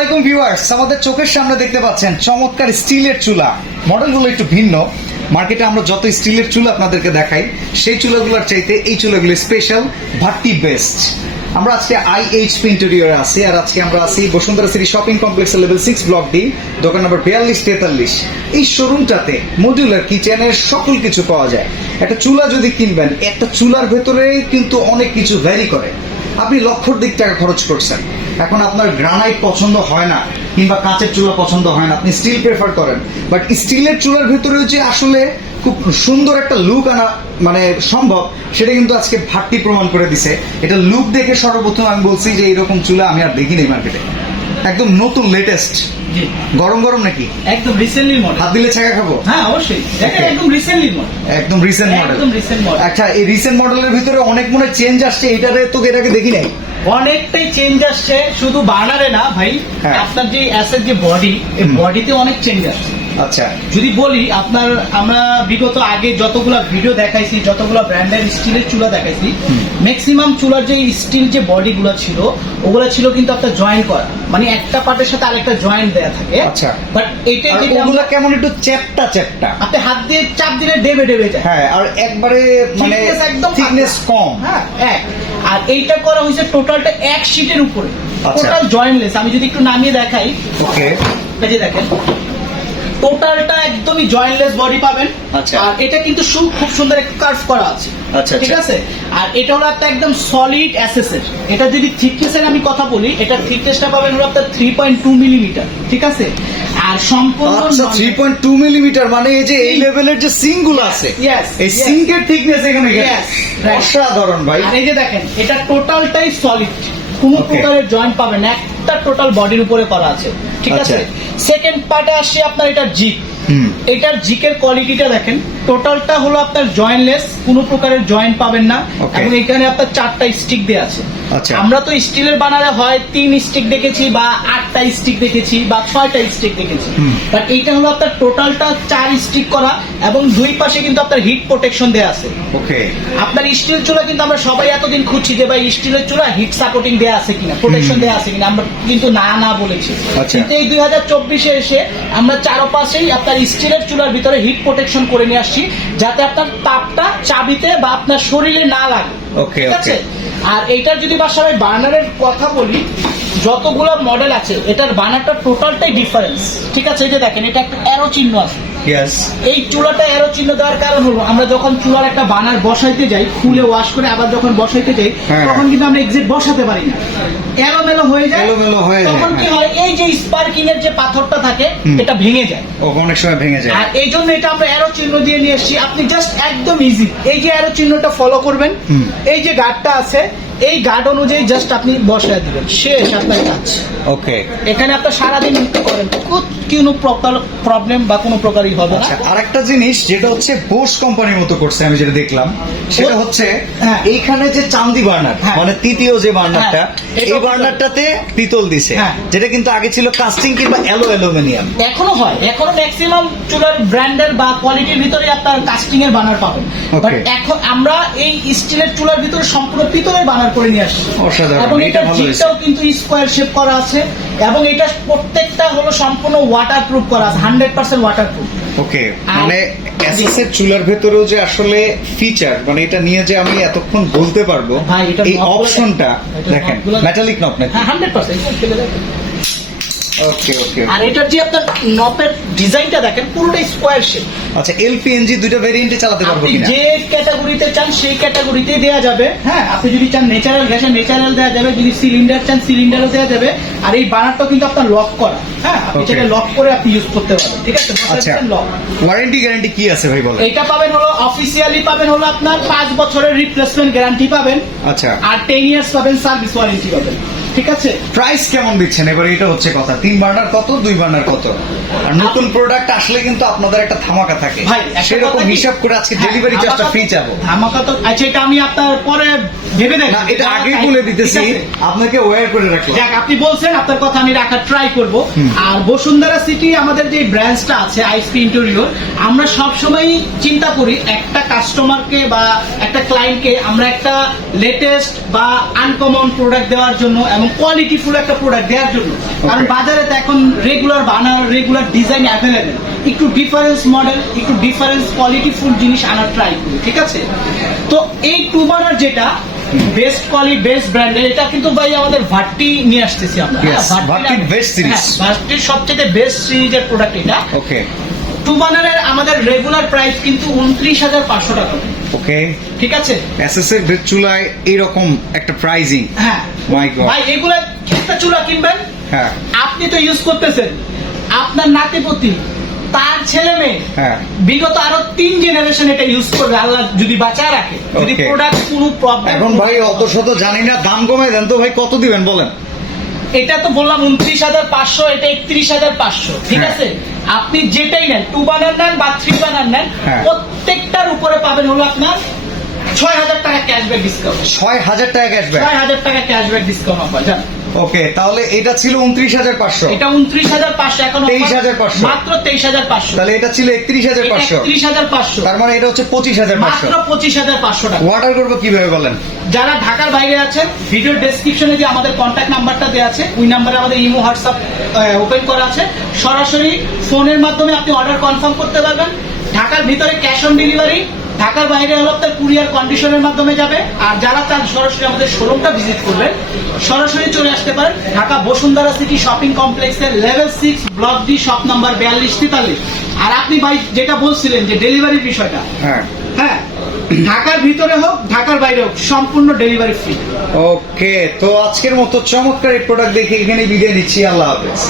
আলাইকুম ভিউয়ার্স, আমাদের চোখের সামনে দেখতে পাচ্ছেন চমৎকার স্টিলের চুলা। মডেলগুলো একটু ভিন্ন। মার্কেটে আমরা যত স্টিলের চুলা আপনাদেরকে দেখাই, সেই চুলাগুলোর চাইতে এই চুলাগুলো স্পেশাল ভাট্টি বেস্ট আমরা আজকে আই এইচ ইন্টেরিয়রে আছি, আর আজকে আমরা আছি Bashundhara city shopping complex level six block D দোকান নম্বর বিয়াল্লিশ, তেতাল্লিশ। এই শোরুমটাতে মডিউলার কিচেনের সকল কিছু পাওয়া যায়। একটা চুলা যদি কিনবেন, একটা চুলার ভেতরেই কিন্তু অনেক কিছু ভ্যারি করে। আপনি লক্ষর দিক টাকা খরচ করছেন। এখন আপনার গ্রানাইট পছন্দ হয় না কিংবা কাঁচের চুলা পছন্দ হয় না আপনি স্টিল প্রেফার করেন। বাট স্টিলের চুলার ভিতরেও যে আসলে খুব সুন্দর একটা লুক আনা মানে সম্ভব সেটা কিন্তু আজকে ভাট্টি প্রমাণ করে দিছে। এটা লুক দেখে সর্বপ্রথম আমি বলছি যে এরকম চুলা আমি আর দেখিনি মার্কেটে একদম নতুন লেটেস্ট গরম গরম নাকি? একদম রিসেন্টলি মডেল হাত দিলে ছেঁকা খাব? হ্যাঁ অবশ্যই। একদম রিসেন্টলি মডেল একদম রিসেন্ট মডেল একদম রিসেন্ট মডেল আচ্ছা এই রিসেন্ট মডেলের ভিতরে অনেক মনে চেঞ্জ আসছে এটাতে তো এটাকে দেখি নাই? অনেকটাই চেঞ্জ আসছে শুধু বার্নারে না ভাই হ্যাঁ। আপনার যে অ্যাসের যে বডি এই বডিতে অনেক চেঞ্জ আসছে। আচ্ছা। যদি বলি আপনার আমরা বিগত আগে যতগুলা ভিডিও দেখাইছি যতগুলা ব্র্যান্ডের স্টিলের চুলা দেখাইছি ম্যাক্সিমাম চুলার যে স্টিল যে বডি গুলো ছিল ওগুলো ছিল কিন্তু আপনার জয়েন্ট করা। মানে একটা পার্টের সাথে আরেকটা জয়েন্ট দেয়া থাকে। আচ্ছা। বাট এটা যেটা ওগুলো কেমন একটু চ্যাপটা চ্যাপটা? আপনি হাত দিয়ে চাপ দিলে ডেবে ডেবে যায়। হ্যাঁ আর একবারে মানে একদম থিকনেস কম। হ্যাঁ এক। আর এইটা করা হয়েছে টোটালটা এক শিটের উপরে। আচ্ছা। টোটাল জয়েন্টলেস আমি যদি একটু নামিয়ে দেখাই। ওকে। এই যে দেখেন। টোটালটা একদমই জয়েন্টলেস বডি পাবেন। আচ্ছা। আর এটা কিন্তু সু- খুব সুন্দর একটা কার্ভ করা আছে। আচ্ছা, ঠিক আচ্ছা। আছে? আর এটা হলো একটা একদম সলিড অ্যাসেসের এটা যদি থিকনেসের আমি কথা বলি এটা থিকনেসটা পাবেন হলো আপনার থ্রি পয়েন্ট টু মিলিমিটার ঠিক আছে? আর সম্পূর্ণ আচ্ছা non- three point two millimetre মানে এই যে এই লেভেলের যে সিঙ্কগুলো আছে এই. সিঙ্কের থিকনেস এখানে. অসাধারণ ভাই। আর এই যে দেখেন এটা টোটালটাই সলিড কোনো. প্রকারের জয়েন্ট পাবেন একটা টোটাল বডির উপরে করা আছে। ঠিক আছে? আচ্ছা। সেকেন্ড পার্টে আপনার এটা এটার জিকের কোয়ালিটিটা দেখেন। টোটালটা হলো আপনার জয়েন্টলেস কোনো প্রকারের জয়েন্ট পাবেন না। এবং এখানে আপনার চারটা স্টিক দেওয়া আছে। আচ্ছা। আমরা তো স্টিলের বানারে হয় তিন স্টিক দেখেছি বা আটটা স্টিক দেখেছি বা ছয়টা স্টিক দেখেছি। বাট এইটা হলো আপনার টোটালটা চার স্টিক করা এবং দুই পাশে কিন্তু আপনার হিট প্রোটেকশন দেওয়া আছে। ওকে। আপনার স্টিল চুলা কিন্তু আমরা সবাই এতদিন খুঁজছি যে ভাই স্টিলের চুলা হিট সাপোর্টিং দেওয়া আছে কিনা প্রোটেকশন দেওয়া আছে কিনা আমরা কিন্তু না না বলেছি। আচ্ছা। কিন্তু এই দুই হাজার চব্বিশে এসে আমরা চারপাশেই আপনার স্টিলের চুলার ভিতরে হিট প্রোটেকশন করে নিয়ে আসছি যাতে আপনার তাপটা চাবিতে বা আপনার শরীরে না লাগে। ওকে ঠিক আছে? আর এইটার যদি বা সবাই বার্নারের কথা বলি যতগুলো মডেল আছে এটার বার্নারটা টোটালটাই ডিফারেন্স ঠিক আছে? এই যে দেখেন এটা একটা অ্যারো চিহ্ন আছে। এই চুলাটা এরো চিহ্ন দেওয়ার কারণ হলো আমরা যখন চুলার একটা বানার বসাইতে যাই খুলে ওয়াশ করে আবার যখন বসাইতে যাই হ্যাঁ। তখন কিন্তু আমরা এক্সিট বসাতে পারি না এলোমেলো হয়ে যায় এলোমেলো হয়ে যায়, তখন কি হ্যাঁ। হয় এই যে স্পার্কিং এর যে পাথরটা থাকে এটা ভেঙে যায় ও অনেক সময় ভেঙে যায় আর এই জন্য এটা আমরা অ্যারো চিহ্ন দিয়ে নিয়ে এসেছি আপনি জাস্ট একদম ইজি এই যে অ্যারো চিহ্নটা ফলো করবেন। এই যে গার্ডটা আছে এই গার্ড অনুযায়ী জাস্ট আপনি বসায় দিবেন। শেষ আপনার কাজ ওকে এখানে আপনার সারাদিন করেন। কোনো প্রবলেম বা কোনো প্রকারই হবে না। আচ্ছা আরেকটা জিনিস যেটা হচ্ছে বোস কোম্পানির মতো করছে আমি যেটা দেখলাম সেটা হচ্ছে হ্যাঁ। এইখানে যে চান্দি বার্নার হ্যাঁ। মানে তৃতীয় যে বার্নারটা হ্যাঁ, এই বার্নারটাতে পিতল দিছে। যেটা কিন্তু আগে ছিল কাস্টিং কিংবা অ্যালো অ্যালুমিনিয়াম এখনও হয়। এখনও ম্যাক্সিমাম চুলার ব্র্যান্ডের বা কোয়ালিটির ভিতরে আপনার কাস্টিং এর বানার পাবেন বাট এখন আমরা এই স্টিলের চুলার ভিতরে সম্পূর্ণ পিতলের বানার করে নিয়ে আসছি। এবং এটা জিপটাও কিন্তু স্কোয়ার শেপ করা আছে এবং এটা প্রত্যেকটা হলো সম্পূর্ণ ওয়াটার প্রুফ করা আছে hundred percent waterproof okay মানে এসএস চুলার ভেতরেও যে আসলে ফিচার মানে এটা নিয়ে যে আমি এতক্ষণ বলতে পারব এই অপশনটা দেখেন মেটালিক নাকি? হ্যাঁ হান্ড্রেড পার্সেন্ট ওকে ওকে আর এটার যে আপনার নপের ডিজাইনটা দেখেন পুরোটাই স্কোয়ার শেপ আচ্ছা এলপিএনজি দুইটা ভেরিয়েন্টে চালাতে পারব কিনা? যে ক্যাটাগরিতে চান সেই ক্যাটাগরিতে দেওয়া যাবে। হ্যাঁ। আপনি যদি চান ন্যাচারাল গ্যাসে ন্যাচারাল দেওয়া যাবে যদি সিলিন্ডার চান সিলিন্ডারও দেওয়া যাবে। আর এই বানারটাও কিন্তু আপনার লক করা। হ্যাঁ আপনি সেটা লক করে আপনি ইউজ করতে পারবেন ঠিক আছে? আচ্ছা লক ওয়ারেন্টি গ্যারান্টি কি আছে ভাই বলেন? এইটা পাবেন হলো অফিসিয়ালি পাবেন হলো আপনার পাঁচ বছরের রিপ্লেসমেন্ট গ্যারান্টি পাবেন। আচ্ছা। আর টেন ইয়ার্স পাবেন সার্ভিস ওয়ারেন্টি পাবেন। ঠিক আছে? প্রাইস কেমন দিচ্ছেন? এবার এটা হচ্ছে কথা। তিন বার্নার কত? দুই বার্নার কত? আর নতুন প্রোডাক্ট আসলে কিন্তু আপনাদের একটা ধামাকা থাকে। ভাই সেরকম হিসাব করে আজকে হ্যাঁ, ডেলিভারি চার্জটা ফ্রি চাবো। ধামাকা তো আচ্ছা এটা আমি আপনার পরে ভেবে দেখ না এটা আগেই বলে দিতেছি। আপনাকে ওয়্যার করে রাখলাম। যাক আপনি বলছেন আপনার কথা আমি রাখার ট্রাই করব। আর বসুন্ধরা সিটি আমাদের যে ব্রাঞ্চটা আছে আইসপি ইন্টেরিয়র আমরা সব সময় চিন্তা করি একটা কাস্টমারকে বা একটা ক্লায়েন্টকে আমরা একটা লেটেস্ট বা আনকমন প্রোডাক্ট দেওয়ার জন্য এবং এবং কোয়ালিটি ফুল একটা প্রোডাক্ট দেওয়ার জন্য। কারণ বাজারে তো এখন রেগুলার বানার রেগুলার ডিজাইন অ্যাভেলেবেল একটু ডিফারেন্স মডেল একটু ডিফারেন্স কোয়ালিটি ফুল জিনিস আনার ট্রাই করি ঠিক আছে? তো এই টু বানার যেটা বেস্ট কোয়ালিটি বেস্ট ব্র্যান্ডের এটা কিন্তু ভাই আমাদের ভাট্টি নিয়ে আসতেছি আমরা Yes, হ্যাঁ, ভাট্টির series। হ্যাঁ, ভাট্টির সবচেয়ে বেস্ট সিরিজের প্রোডাক্ট এটা। ওকে টু বানারের আমাদের রেগুলার প্রাইস কিন্তু উনত্রিশ হাজার পাঁচশো টাকা। ওকে ঠিক আছে? চুলায় এইরকম একটা প্রাইজিং হ্যাঁ। মাই গড ভাই এগুলা একটা চুলা কিনবেন? হ্যাঁ। আপনি তো ইউজ করতেছেন। আপনার নাতিপতি তার ছেলে মেয়ে হ্যাঁ। বিগত আরও তিন জেনারেশন এটা ইউজ করবে আল্লাহ যদি বাঁচায় রাখে। যদি প্রোডাক্ট কোনো প্রবলেম এখন ভাই অত শত জানি না দাম কমাই দেন তো ভাই কত দিবেন বলেন? এটা তো বললাম উনত্রিশ হাজার পাঁচশো এটা একত্রিশ হাজার পাঁচশো। ঠিক হ্যাঁ। আছে? আপনি যেটাই নেন টু বানার নেন বা থ্রি বানার নেন হ্যাঁ। প্রত্যেকটার উপরে পাবেন হলো আপনার ছয় হাজার টাকা ক্যাশব্যাক ডিসকাউন্ট ছয় হাজার টাকা ক্যাশব্যাক ছয় হাজার টাকা ক্যাশব্যাক ডিসকাউন্ট আপনার জান ওকে তাহলে এটা ছিল উনত্রিশ হাজার পাঁচশো। এটা উনত্রিশ হাজার পাঁচশো এখন offer 23,500 মাত্র তেইশ হাজার পাঁচশো। তাহলে এটা ছিল একত্রিশ হাজার পাঁচশো। একত্রিশ হাজার পাঁচশো। তার মানে এটা হচ্ছে পঁচিশ হাজার পাঁচশো। মাত্র পঁচিশ হাজার পাঁচশো টাকা। অর্ডার করব কীভাবে বলেন? যারা ঢাকার বাইরে আছেন ভিডিও ডেসক্রিপশনে যে আমাদের কন্ট্যাক্ট নাম্বারটা দেওয়া আছে ওই নাম্বারে আমাদের ইমো হোয়াটসঅ্যাপ ওপেন করা আছে। সরাসরি ফোনের মাধ্যমে আপনি অর্ডার কনফার্ম করতে পারবেন। ঢাকার ভিতরে ক্যাশ অন ডেলিভারি ঢাকার বাইরে হলো আপনার কুরিয়ার কন্ডিশনের মাধ্যমে যাবে আর যারা তার সরাসরি আমাদের শোরুমটা ভিজিট করবেন সরাসরি চলে আসতে পারেন ঢাকা বসুন্ধরা সিটি শপিং কমপ্লেক্সের level six block D shop number বিয়াল্লিশ তেতাল্লিশ। আর আপনি ভাই যেটা বলছিলেন যে ডেলিভারির বিষয়টা হ্যাঁ। হ্যাঁ ঢাকার ভিতরে হোক ঢাকার বাইরে হোক সম্পূর্ণ ডেলিভারি ফ্রি ওকে তো আজকের মতো চমৎকার এই প্রোডাক্ট দেখে এখানে বিদায় নিচ্ছি আল্লাহ হাফেজ।